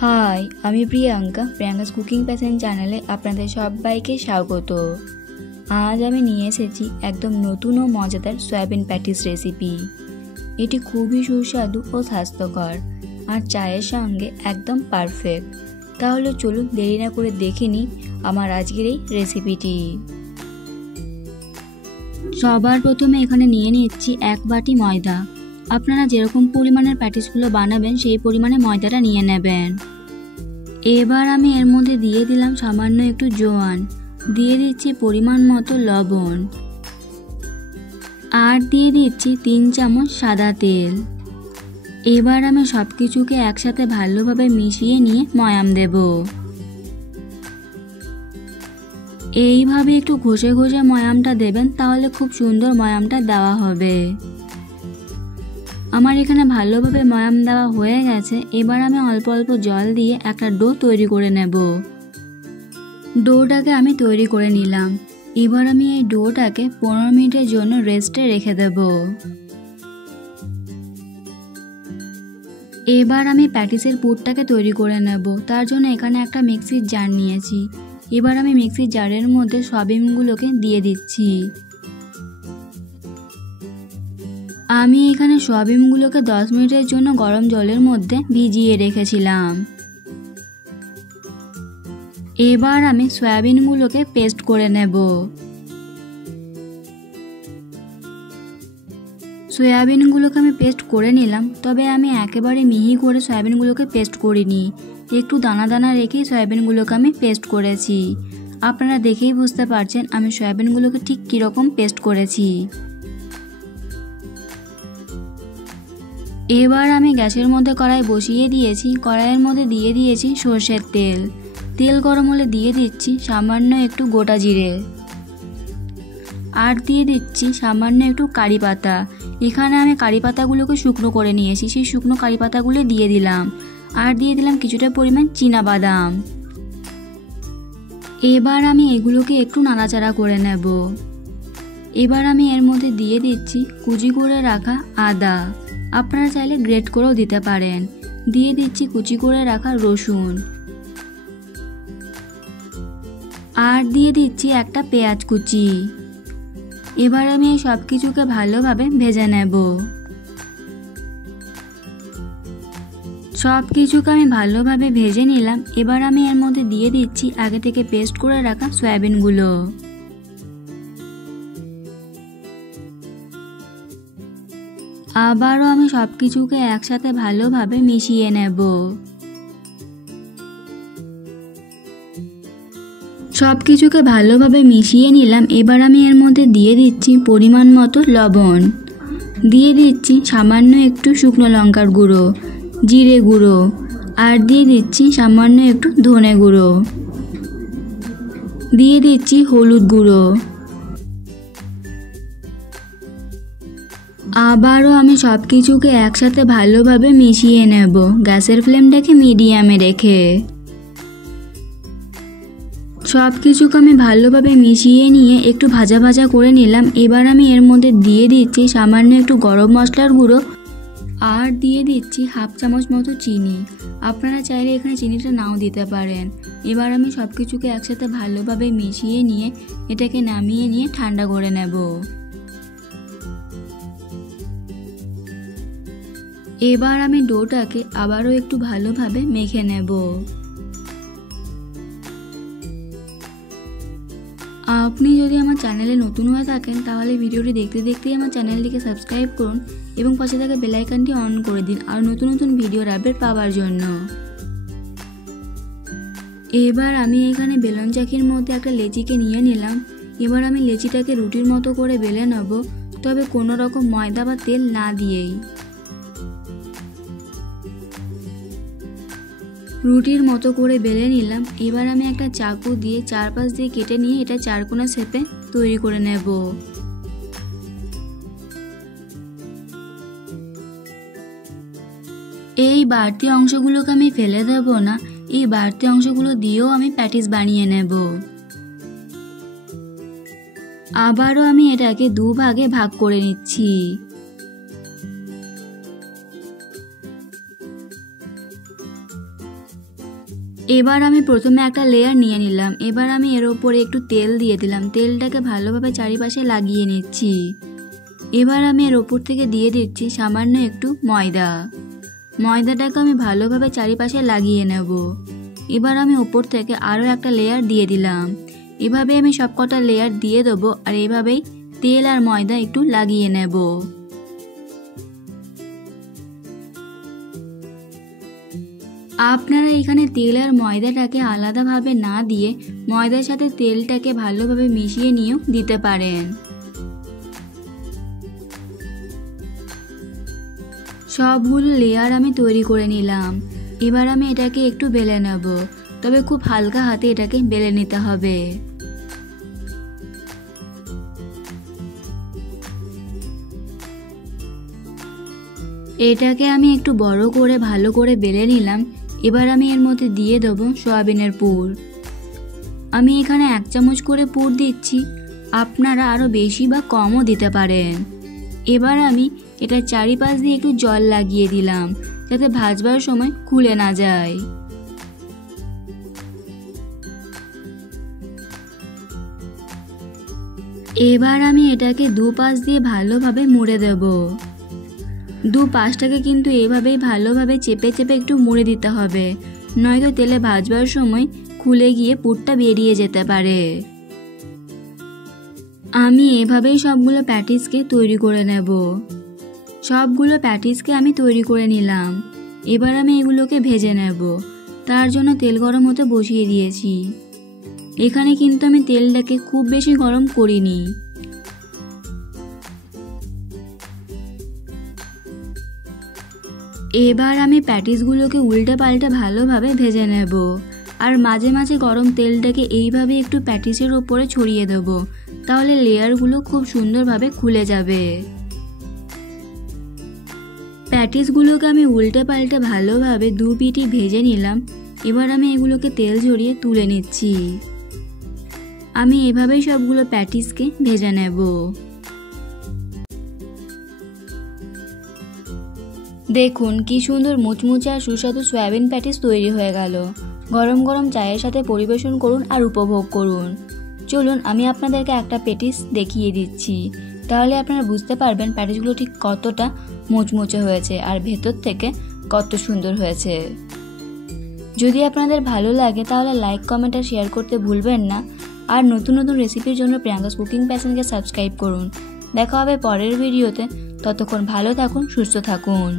High, আমি Priyanka's cooking passion চ্যানেলে আপনাদের সবাইকে স্বাগত। আজ আমি নিয়ে এসেছি একদম নতুন ও মজাদার সয়াবিন প্যাটিস রেসিপি। এটি খুবই সুস্বাদু ও স্বাস্থ্যকর আর চায়ের সঙ্গে একদম পারফেক্ট। তাহলে চলুন দেরি না করে দেখে নিই আমার আজকের এই রেসিপিটি। সবার প্রথমে এখানে নিয়ে নিচ্ছি 1 বাটি ময়দা। আপনারা যেরকম পরিমাণের প্যাটিসগুলো বানাবেন সেই পরিমাণে ময়দাটা নিয়ে নেবেন। এবার আমি এর মধ্যে দিয়ে দিলাম সামান্য একটু জোয়ান, দিয়ে দিচ্ছি পরিমাণ মতো লবণ, আর দিয়ে দিচ্ছি 3 চামচ সাদা তেল। এবার আমি সব কিছুকে একসাথে ভালোভাবে মিশিয়ে নিয়ে ময়াম দেব। এইভাবে একটু ঘষে ঘষে ময়ামটা দেবেন, তাহলে খুব সুন্দর ময়ামটা দেওয়া হবে। আমার এখানে ভালোভাবে ময়াম দেওয়া হয়ে গেছে। এবার আমি অল্প অল্প জল দিয়ে একটা ডো তৈরি করে নেব। ডোটাকে আমি তৈরি করে নিলাম। এবার আমি এই ডোটাকে 15 মিনিটের জন্য রেস্টে রেখে দেব। এবার আমি প্যাটিসের পুরটাকে তৈরি করে নেব। তার জন্য এখানে একটা মিক্সির জার নিয়েছি। এবার আমি মিক্সির জারের মধ্যে সয়াবিনগুলোকে দিয়ে দিচ্ছি। আমি এখানে সয়াবিনগুলোকে 10 মিনিটের জন্য গরম জলের মধ্যে ভিজিয়ে রেখেছিলাম। এবার আমি সয়াবিনগুলোকে পেস্ট করে নেব। সয়াবিনগুলোকে আমি পেস্ট করে নিলাম, তবে আমি একেবারে মিহি করে সয়াবিনগুলোকে পেস্ট করিনি। একটু দানা দানা রেখেই সয়াবিনগুলোকে আমি পেস্ট করেছি। আপনারা দেখেই বুঝতে পারছেন আমি সয়াবিনগুলোকে ঠিক কীরকম পেস্ট করেছি। এবার আমি গ্যাসের মধ্যে কড়াই বসিয়ে দিয়েছি। কড়াইয়ের মধ্যে দিয়ে দিয়েছি সর্ষের তেল। তেল গরম হলে দিয়ে দিচ্ছি সামান্য একটু গোটা জিরে, আর দিয়ে দিচ্ছি সামান্য একটু কারি পাতা। এখানে আমি কারি পাতাগুলোকে শুকনো করে নিয়েছি, সেই শুকনো কারি পাতাগুলো দিয়ে দিলাম। আর দিয়ে দিলাম কিছুটা পরিমাণ চীনা বাদাম। এবার আমি এগুলোকে একটু নাড়াচাড়া করে নেব। এবার আমি এর মধ্যে দিয়ে দিচ্ছি কুচি করে রাখা আদা, আপনারা চাইলে গ্রেট করেও দিতে পারেন। দিয়ে দিচ্ছি কুচি করে রাখা রসুন, আর দিয়ে দিচ্ছি একটা পেঁয়াজ কুচি। এবার আমি এই সব কিছুকে ভালোভাবে ভেজে নেব। সব কিছুকে আমি ভালোভাবে ভেজে নিলাম। এবার আমি এর মধ্যে দিয়ে দিচ্ছি আগে থেকে পেস্ট করে রাখা সয়াবিনগুলো। আবারও আমি সব কিছুকে একসাথে ভালোভাবে মিশিয়ে নেব। সব কিছুকে ভালোভাবে মিশিয়ে নিলাম। এবার আমি এর মধ্যে দিয়ে দিচ্ছি পরিমাণ মতো লবণ, দিয়ে দিচ্ছি সামান্য একটু শুকনো লঙ্কার গুঁড়ো, জিরে গুঁড়ো, আর দিয়ে দিচ্ছি সামান্য একটু ধনে গুঁড়ো, দিয়ে দিচ্ছি হলুদ গুঁড়ো। আবারও আমি সব কিছুকে একসাথে ভালোভাবে মিশিয়ে নেব, গ্যাসের ফ্লেমটাকে মিডিয়ামে রেখে। সব কিছুকে আমি ভালোভাবে মিশিয়ে নিয়ে একটু ভাজা ভাজা করে নিলাম। এবার আমি এর মধ্যে দিয়ে দিচ্ছি সামান্য একটু গরম মশলার গুঁড়ো, আর দিয়ে দিচ্ছি হাফ চামচ মতো চিনি। আপনারা চাইলে এখানে চিনিটা নাও দিতে পারেন। এবার আমি সব কিছুকে একসাথে ভালোভাবে মিশিয়ে নিয়ে এটাকে নামিয়ে নিয়ে ঠান্ডা করে নেব। এবার আমি ডোটাকে আবারও একটু ভালোভাবে মেখে নেব। আপনি যদি আমার চ্যানেলে নতুন হয়ে থাকেন তাহলে ভিডিওটি দেখতে দেখতেই আমার চ্যানেলটিকে সাবস্ক্রাইব করুন এবং পাশে থাকা বেল আইকনটি অন করে দিন আর নতুন নতুন ভিডিওর আপডেট পাওয়ার জন্য। এবার আমি এখানে বেলন চাকির মধ্যে একটা লেচিকে নিয়ে নিলাম। এবার আমি লেচিটাকে রুটির মতো করে বেলে নেব, তবে কোনো রকম ময়দা বা তেল না দিয়েই। রুটির মতো করে বেলে নিলাম। এবার আমি একটা চাকু দিয়ে চারপাশ দিয়ে কেটে নিয়ে এটা চারকোনা শেপে তৈরি করে নেব। এই বাড়তি অংশগুলোকে আমি ফেলে দেব না, এই বাড়তি অংশগুলো দিয়েও আমি প্যাটিস বানিয়ে নেব। আবারও আমি এটাকে 2 ভাগে ভাগ করে নিচ্ছি। এবার আমি প্রথমে একটা লেয়ার নিয়ে নিলাম। এবার আমি এর ওপরে একটু তেল দিয়ে দিলাম। তেলটাকে ভালোভাবে চারিপাশে লাগিয়ে নিচ্ছি। এবার আমি এর ওপর থেকে দিয়ে দিচ্ছি সামান্য একটু ময়দা। ময়দাটাকে আমি ভালোভাবে চারিপাশে লাগিয়ে নেব। এবার আমি ওপর থেকে আরও একটা লেয়ার দিয়ে দিলাম। এভাবে আমি সবকটা লেয়ার দিয়ে দেবো আর এভাবেই তেল আর ময়দা একটু লাগিয়ে নেব। আপনারা এখানে তেল আর ময়দাটাকে আলাদাভাবে না দিয়ে ময়দার সাথে তেলটাকে ভালোভাবে মিশিয়ে নিয়েও দিতে পারেন। সবগুলো লেয়ার আমি তৈরি করে নিলাম। এবার আমি এটাকে একটু বেলে নেব, তবে খুব হালকা হাতে এটাকে বেলে নিতে হবে। এটাকে আমি একটু বড় করে ভালো করে বেলে নিলাম। এবার আমি এর মধ্যে দিয়ে দেবো সয়াবিনের পুর। আমি এখানে 1 চামচ করে পুর দিচ্ছি, আপনারা আরও বেশি বা কমও দিতে পারেন। এবার আমি এটা চারিপাশ দিয়ে একটু জল লাগিয়ে দিলাম যাতে ভাজবার সময় খুলে না যায়। এবার আমি এটাকে দুপাশ দিয়ে ভালোভাবে মুড়ে দেব। দুপাশটাকে কিন্তু এভাবেই ভালোভাবে চেপে চেপে একটু মুড়ে দিতে হবে, নয়তো তেলে ভাজবার সময় খুলে গিয়ে পুরটা বেরিয়ে যেতে পারে। আমি এভাবেই সবগুলো প্যাটিসকে তৈরি করে নেব। সবগুলো প্যাটিসকে আমি তৈরি করে নিলাম। এবার আমি এগুলোকে ভেজে নেব। তার জন্য তেল গরম হতে বসিয়ে দিয়েছি। এখানে কিন্তু আমি তেলটাকে খুব বেশি গরম করিনি। এবার আমি প্যাটিসগুলোকে উল্টে পাল্টে ভালোভাবে ভেজে নেব আর মাঝে মাঝে গরম তেলটাকে এইভাবে একটু প্যাটিসের ওপরে ছড়িয়ে দেব, তাহলে লেয়ারগুলো খুব সুন্দরভাবে খুলে যাবে। প্যাটিসগুলোকে আমি উল্টে পাল্টে ভালোভাবে 2 পিঠই ভেজে নিলাম। এবার আমি এগুলোকে তেল ঝরিয়ে তুলে নিচ্ছি। আমি এভাবেই সবগুলো প্যাটিসকে ভেজে নেব। দেখুন কি সুন্দর মুচমুচে আর সুস্বাদু সয়াবিন প্যাটিস তৈরি হয়ে গেল। গরম গরম চায়ের সাথে পরিবেশন করুন আর উপভোগ করুন। চলুন আমি আপনাদেরকে একটা প্যাটিস দেখিয়ে দিচ্ছি, তাহলে আপনারা বুঝতে পারবেন প্যাটিসগুলো ঠিক কতটা মুচমুচে হয়েছে আর ভেতর থেকে কত সুন্দর হয়েছে। যদি আপনাদের ভালো লাগে তাহলে লাইক, কমেন্ট আর শেয়ার করতে ভুলবেন না। আর নতুন নতুন রেসিপির জন্য প্রিয়াঙ্কাস কুকিং প্যাশনকে সাবস্ক্রাইব করুন। দেখা হবে পরের ভিডিওতে। ততক্ষণ ভালো থাকুন, সুস্থ থাকুন।